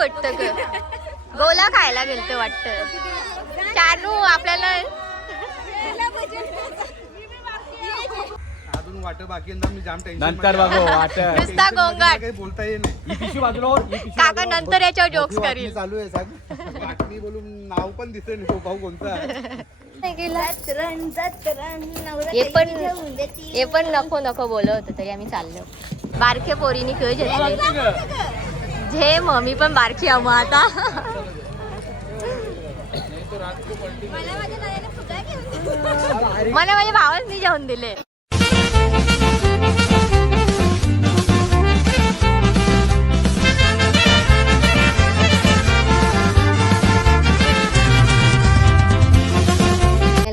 वाटतं ग गोला खायला गेलतो वाटतं चानू आपल्याला अजून वाट बाकी मी जाम टेन्शन नंतर बघू वाट नुसता गोंगाट काही बोलता येईल नाही. ही पिशवी बाजूला ओढ, ही पिशवी काका बाजूला ओढ. नंतर याच्यावर जोक्स वाटणी करील चालू आहे सांग वाटणी बोलून नाव पण दिसत नाही भाऊ कोणता हे पण नको नको बोलत होतं तरी आम्ही चाललो बारके पोरीनी खेळ घेतले जे मम्मी पण बारकी आहो आता मला माझ्या भावाच नाही जेवण दिले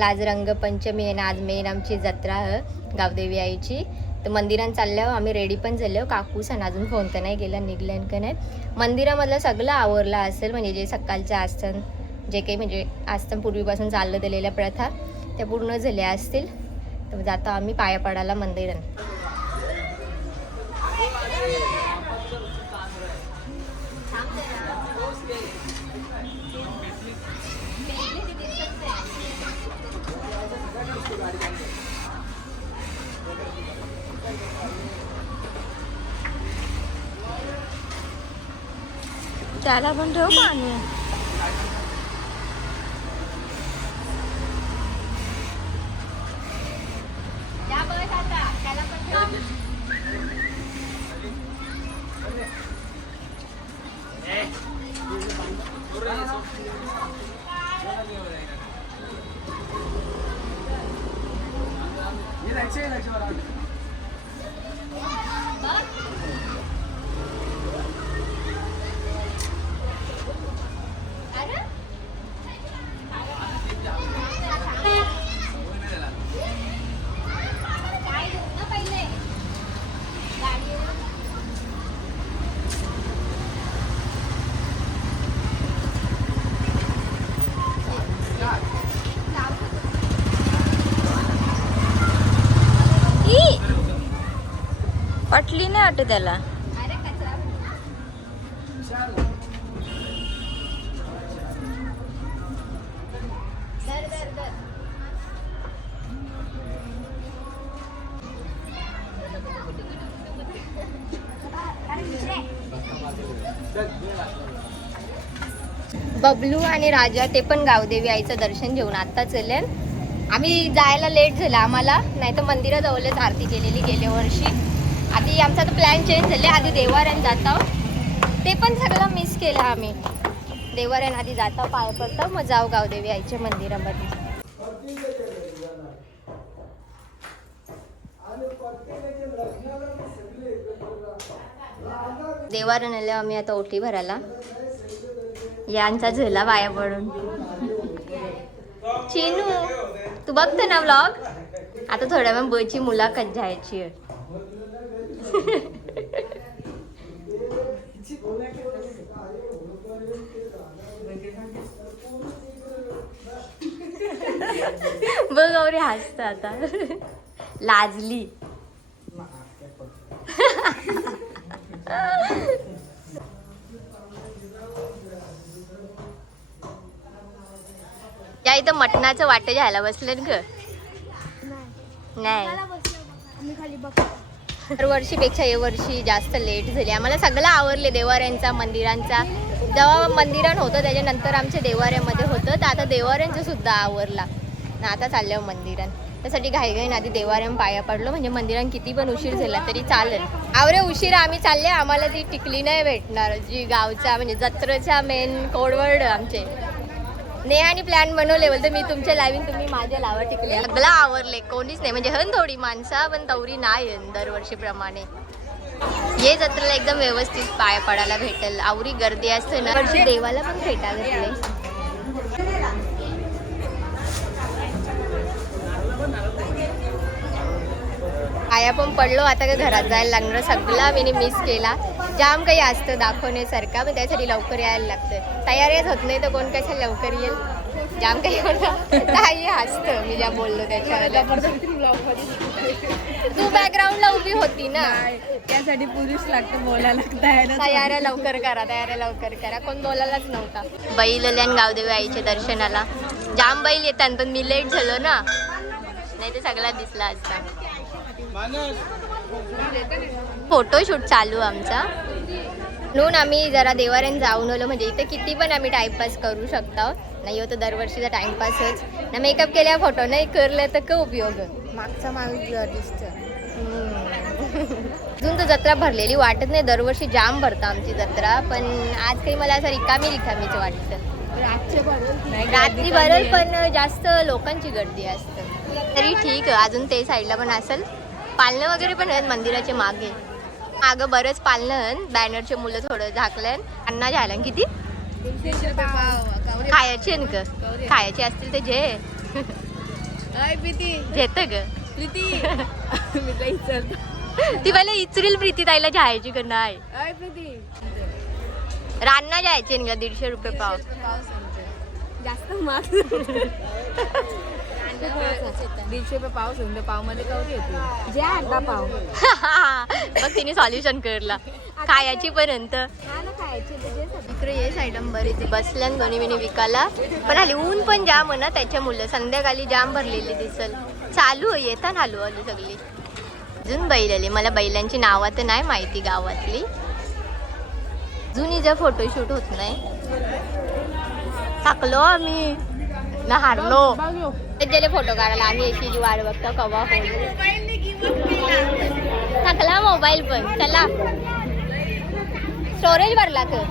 आज रंगपंचमी आहे ना आज मेन आमची जत्रा आहे गावदेवी आईची तर मंदिरात चालल्यावर आम्ही रेडी पण झालो काकूस आणि अजून फोन तर नाही गेला निघल्यान का नाही मंदिरामधलं सगळं आवरलं असेल म्हणजे जे सकाळच्या असतं जे काही म्हणजे असतं पूर्वीपासून चाललं दिलेल्या प्रथा त्या पूर्ण झाल्या असतील तर जातो आम्ही पाया पडायला मंदिरात त्याला पण ठेव पाणी पटली नाही वाटत त्याला बबलू आणि राजा ते पण गावदेवी आईचं दर्शन घेऊन आता चले आम्ही जायला लेट झाला आम्हाला नाही तर मंदिराजवळच आरती केलेली गेल्या वर्षी आधी आमचा तर प्लॅन चेंज झाले आधी देवाऱ्यात जातो ते पण सगळं मिस केलं आम्ही देवाऱ्यात आधी जातो पाय पडतो मग जाऊ गावदेवी आईच्या मंदिरामध्ये देवाऱ्यात आले आम्ही आता ओटी भरायला यांचा झुला पाया पडून चिनू तू बघतो ना व्लॉग आता थोड्या वेळ बची मुलाखत घ्यायची आहे बघ गौरी हसत आता लाजली या इथं मटणाचं वाटे घ्यायला बसले ग नाही दरवर्षीपेक्षा या वर्षी जास्त लेट झाली आम्हाला सगळं आवरले देवाऱ्यांचा मंदिरांचा जेव्हा मंदिरात होतं त्याच्यानंतर आमच्या देवाऱ्यामध्ये होतं तर आता देवाऱ्यांचं सुद्धा आवरला आता चाललं मंदिरात त्यासाठी घाईघाईन आधी देवाऱ्यात पाया पडलो म्हणजे मंदिरात किती पण उशीर झाला तरी चालेल आवरे उशीर आम्ही चालले आम्हाला ती टिकली नाही भेटणार जी गावचा म्हणजे जत्रेचा मेन कोडवर्ड आमचे नेहानी प्लॅन बनवले बोलतो मी तुमच्या लावीन तुम्ही माझ्या लावा टिकले सगळं आवरले कोणीच नाही म्हणजे हन थोडी माणसं पण तवरी नाही दरवर्षीप्रमाणे ये जत्रेला एकदम व्यवस्थित पाया पडायला भेटेल आवरी गर्दी असते ना वर्षी देवाला पण भेटा घेतले पाया पण पडलो आता का घरात जायला लागणार सगळा मी मिस केला जाम काही असतं दाखवण्यासारखं पण त्यासाठी लवकर यायला लागतं तयारीच होत नाही तर कोण कशा लवकर येईल जाम काही होतं काही असतं मी ज्या बोललो त्याच्यावर तू बॅकग्राऊंडला उभी होती ना. त्यासाठी पुरुष लागतं बोलायला तयाऱ्या लवकर करा. कोण बोलायलाच नव्हता. बैल आले आणि गावदेवी आईच्या दर्शनाला. जाम बैल येतात पण मी लेट झालो ना, नाही ते सगळा दिसला असता. फोटोशूट चालू आमचा, म्हणून आम्ही जरा देवाऱ्यात जाऊन आलो. म्हणजे इथे किती पण आम्ही टाइमपास करू शकतो. नाही होतं दरवर्षीचा टाइमपासच ना. मेकअप केल्या फोटो नाही करलं तर काय उपयोग. मागचा माणूस दिसतं. अजून तर जत्रा भरलेली वाटत नाही. दरवर्षी जाम भरतं आमची जत्रा, पण आज काही मला असं रिकामीच वाटतं. रात्री भरल पण जास्त लोकांची गर्दी असते. तरी ठीक आहे. अजून ते साईडला पण असेल. पालनं वगैरे पण आहेत मंदिराचे मागे. मागं बरंच पालनं. बॅनरचे मुलं थोडं झाकलं. अन्ना झाला किती खायचे का? खायचे असतील ते जे घेत ग ती मला इचरील प्रीती ताईला जायची का नाही. रान्ना जायचे का 150 रुपये पाव. जास्त महाग 150 रुपये पाव. समजा पाव मध्ये कवरी येते जे अर्धा पाव. मग तिने सॉल्युशन करला खायची पर्यंत. इकडे ये साईडम बरी ती बसल्यान दोन्ही मिनी विकायला. पण हल्ली ऊन पण जाम ना त्याच्या मुलं. संध्याकाळी जाम भरलेली दिसल. चालू येतात आलू सगळी. अजून बैल आली. मला बैलांची नावं तर नाही माहिती गावातली. अजून हिचा फोटोशूट होत नाही. थकलो आम्ही ना हारलो. त्याचे फोटो काढायला आम्ही एसीची वाट बघतो कवा थकला मोबाईल पण. चला स्टोरेज भरला तर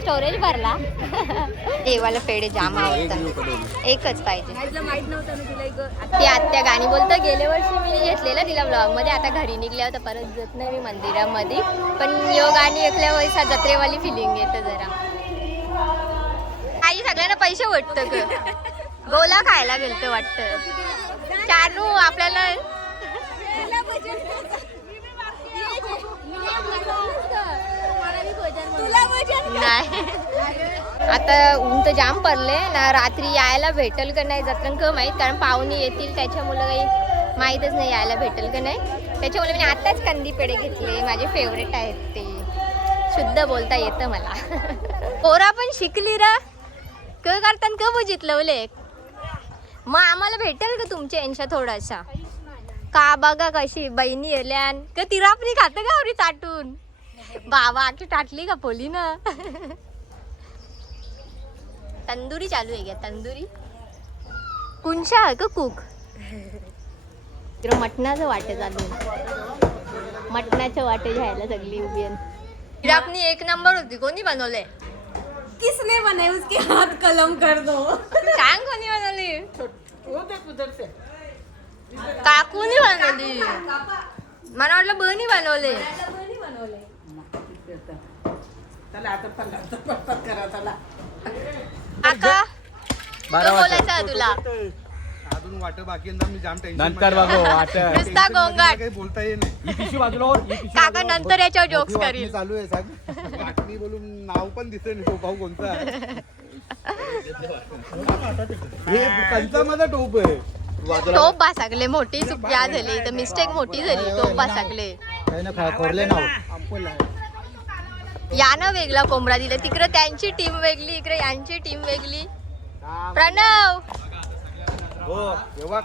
स्टोरेज भरला. देवाला पेढे जाम आवडतात. एकच पाहिजे. ती आत्या गाणी बोलतं. गेल्या वर्षी मी घेतलेलं तिला ब्लॉग मध्ये. आता घरी निघल्यावर तर परत जात नाही मी मंदिरामध्ये. पण यो गाणी ऐकल्या वेळेस जत्रेवाली फिलिंग येतं जरा. आई सगळ्यांना पैसे वाटतं ग. गोला खायला गेलतं वाटतं. चानू आपल्याला नाही. आता ऊन तर जाम पडले ना. रात्री यायला भेटेल का नाही जत्रण का माहीत. कारण पाहुणे येतील त्याच्यामुळे काही माहीतच नाही यायला भेटेल का नाही. त्याच्यामुळे मी आताच कंदी पेढे घेतले. माझे फेवरेट आहेत ते. शुद्ध बोलता येतं मला. पोरा पण शिकली रा क करताना क बघितलं ओले. मग आम्हाला भेटेल का तुमच्या यांच्या थोडासा. का बघा कशी बहिणी एल्यान का तिरापणी खातं का आवरी चाटून. बाबा आखी टाटली का पोली ना. तंदुरी चालू आहे. घ्या तंदुरी. कुंशा आहे का कुक. मटणाचं वाटे चालू. मटणाच्या वाटे घ्यायला सगळी उभी. तिरापणी 1 नंबर होती. कोणी बनवले. किसने बनाए उसके हाथ कलम कर दो. सांग कोणी बनवली. काकूनी बनवली. मला वाटलं बहिणी बनवले. काका बोलायचं तुला. अजून वाट बाकी मी जाम टेन्शन नंतर बघू वाट. नुसता गोंगाट. काही बोलता येईल नाही. ही पिशवी बाजूला हो, ही पिशवी काका नंतर याच्यावर जोक्स करील. चालू आहे सांग. वाटणी बोलून नाव पण दिसेल भाऊ कोणता. हे कंचा माझा टोप आहे. टोप बासाकले. मोठी चुक्या झाली तर मिस्टेक मोठी झाली. टोप बासाकले. या ना वेगळा कोंबडा दिला. तिकडे त्यांची टीम वेगळी, इकडे यांची टीम वेगळी. प्रणव हो तेव्हा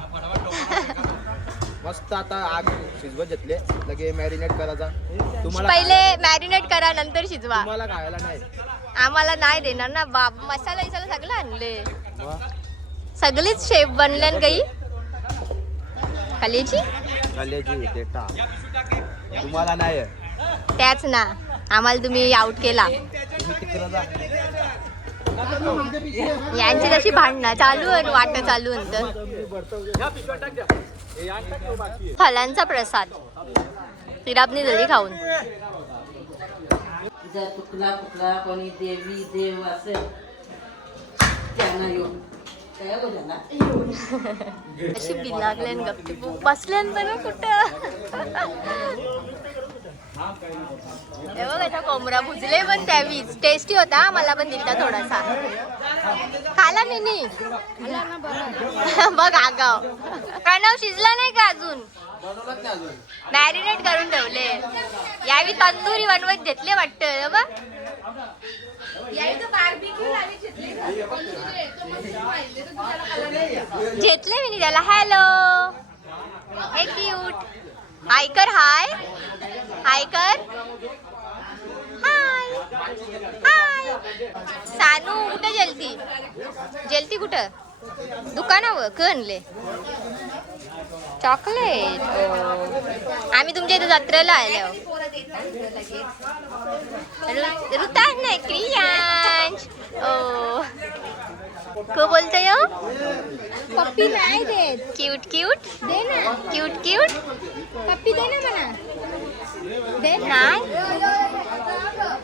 मस्त. आता आग शिजवत घेतले. लगे मॅरिनेट करायचा. तुम्हाला पहिले मॅरिनेट करा नंतर शिजवा. तुम्हाला खायला नाही. आम्हाला नाही देणार ना बाब. मसाला इसाला सगळं आणले. सगळीच शेफ बनल्यान काही कलेची तुम्हाला नाही. त्याच ना आम्हाला तुम्ही आउट केला. यांची जशी भांडणं चालू आहे वाट चालू नंतर. फलांचा प्रसाद तिरापनी जरी खाऊन. जर कुठला कुठला कोणी देवी देव असेल त्यांना येऊन अशी लागल्यान गप्पी बसल्यान बरं कुठं. हे बघ याचा कोंबडा भुजले पण त्यावीच टेस्टी होता. मला पण दिलता थोडासा. खाला निनी बघ आगाव. प्रणव शिजला नाही का अजून? मॅरिनेट करून ठेवले. यावी तंदुरी बनवत घेतले वाटतं बघ. घेतले मी त्याला. हॅलो हे क्यूट. हाय कर. हाय हाय कर. हाय हाय. सानू कुठे जलती? जलती कुठं? दुकानावर का आणले चॉकलेट? आम्ही तुमच्या इथे जत्रेला आलो. ऋतांश नाही क्रियांश. ओ को बोलतोय पप्पी नाही देत. क्यूट क्यूट दे ना. क्यूट क्यूट पप्पी दे ना म्हणा. दे नाही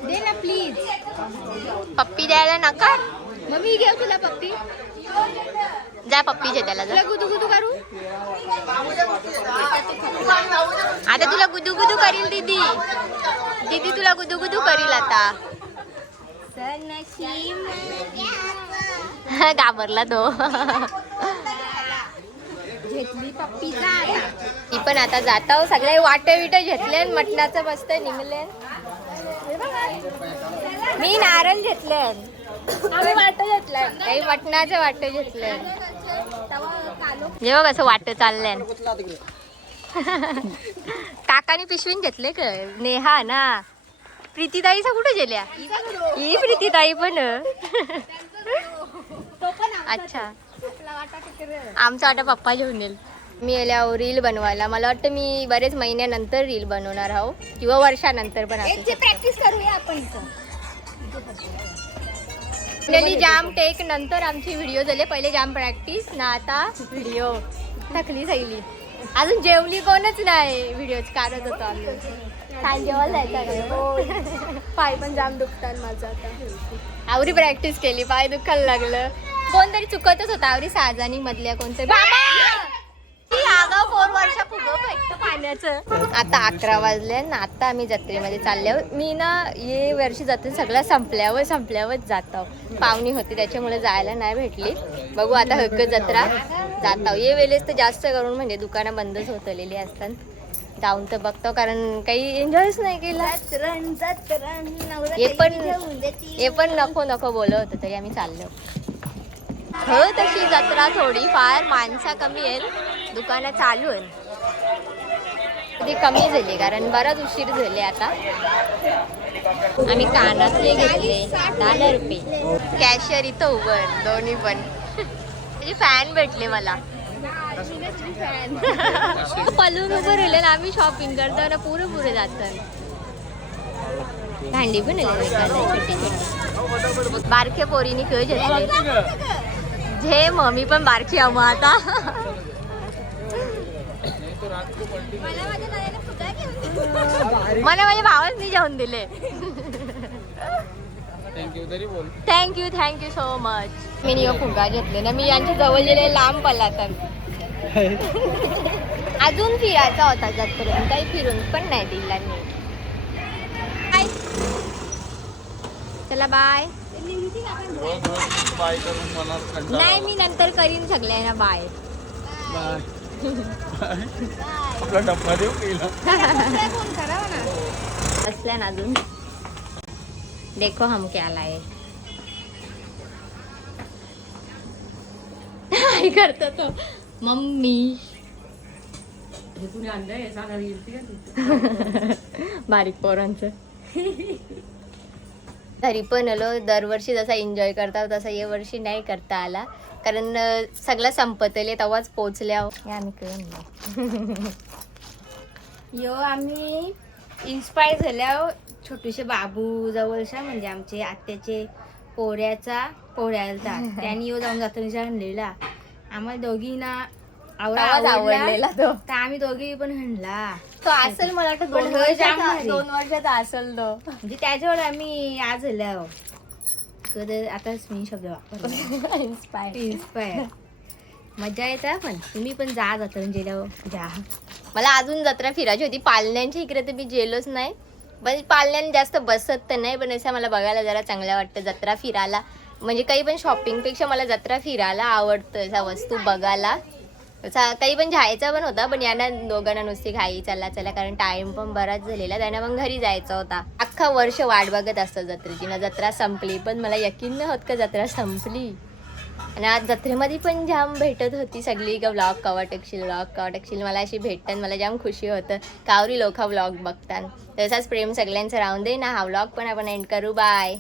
दे ना प्लीज. पप्पी द्यायला नका. मग मी घेऊ तुला पप्पी. जा पप्पीचे त्याला जा. गुदू गुदू करू. आता तुला गुदू गुदू करील दीदी. दीदी तुला गुदू गुदू करील आता. घाबरला तो. घेतली पप्पी जा. ती पण आता जाता. सगळे वाट विट घेतले. मटणाचं मस्त निघले. मी नारळ घेतले. आम्ही वाट घेतलंय. काही मटणाचे वाट घेतले. जेव्हा कसं वाट चाललंय. काकानी पिशवीन घेतले का? नेहा ना. प्रीतीताईचा कुठे गेल्या? ही प्रीतीताई पण. अच्छा आमचा वाटा पप्पा घेऊन येईल. मी याल्यावर रील बनवायला. मला वाटतं मी बरेच महिन्यानंतर रील बनवणार आहो किंवा वर्षानंतर पण. प्रॅक्टिस करूया आपण. जाम टेक नंतर आमची व्हिडिओ झाले. पहिले जाम प्रॅक्टिस ना आता व्हिडिओ. थकली सैली. अजून जेवली कोणच नाही. व्हिडिओच काढत होतो आम्ही. जेवायला जायचं. पाय पण जाम दुखतात माझं आता. आवरी प्रॅक्टिस केली. पाय दुखायला लागलं. कोणतरी चुकतच होता. आवरी साजानी मधल्या कोणतरी. 4 वर्ष पाण्याचं. आता 11 वाजले ना. आता आम्ही जत्रेमध्ये चालल्यावर. मी ना ये वर्षी जत्रे सगळं संपल्यावर जातो. पाहुणी होती त्याच्यामुळे जायला नाही भेटली. बघू आता हक्क जत्रा जातो. ये वेळेस तर जास्त करून म्हणजे दुकानं बंदच होतलेली असतात. जाऊन तर बघतो कारण काही एन्जॉयच नाही केला. हे पण नको बोलत होतं तरी आम्ही चाललो. हो तशी जत्रा थोडीफार माणसं कमी आहेत. दुकानं चालू आहेत. ती कमी झाली कारण बराच उशीर झाले. आता आम्ही कानातले घेतले 10 रुपये. कॅशियर इथं उभं दोन्ही पण. त्याची फॅन भेटले मला. पलून उभं राहिले ना. आम्ही शॉपिंग करताना पुरे जातात. भांडी पण छोटी छोटी. बारके पोरीनी खेळ घेतले. झे मम्मी पण बारकी आम आता. मला माझ्या भावाने जेवण दिले. Thank you so much. मी नियो फुगा घेतले ना. मी यांच्या जवळ गेले लांब पलातात. अजून फिरायचा होता जत्रेत. काही फिरून पण नाही दिला मी. चला बाय. नाही मी नंतर करीन सगळ्यांना बाय. असल्या ना अजून. देखो हम क्या लाए. काय करतो तो मम्मी. बारीक पोरांचं. तरी पण दरवर्षी जसा एन्जॉय करता तसा या वर्षी नाही करता आला कारण सगळं संपतले तेव्हाच पोचल्या. आम्ही कळून यो आम्ही इन्स्पायर झाल्या. छोटूशे बाबू जवळच्या म्हणजे आमचे आत्याचे पोळ्याचा त्यांनी यो जाऊन जत्रेच्या हंडलेला. आम्हाला दोघींना आवडलेला तो. तर आम्ही दोघी पण हंडला. तो असेल मला वाटतं 2 वर्षाचा असेल तो. म्हणजे त्याच्यावर आम्ही आज झाल्या. आताच मी शब्द वापरला. इन्स्पायर. मजा येते. पण तुम्ही पण जा जत्रेला जा. मला अजून जत्रा फिरायची होती. पालण्यांच्या इकडे तर मी गेलोच नाही, पण पालण्याने जास्त बसत तर नाही, पण असं मला बघायला जरा चांगलं वाटतं जत्रा फिरायला. म्हणजे काही पण शॉपिंगपेक्षा मला जत्रा फिरायला आवडतं, अशा वस्तू बघायला. काही पण जायचा पण होता, पण यांना दोघांना नुसती घाई चला चला, कारण टाइम पण बराच झालेला, त्यांना मग घरी जायचा होता. अख्खा वर्ष वाट बघत असतं जत्रेची ना, जत्रा संपली, पण मला यकीन नाही होत का जत्रा संपली. आणि आज जत्रेमध्ये पण जाम भेटत होती सगळी का व्लॉग कवा टाकशील मला अशी भेटतात. मला जाम खुशी होतं कावरी लोक व्लॉग बघतात. तसाच प्रेम सगळ्यांचं राहून दे ना. हा व्लॉग पण आपण एंड करू. बाय.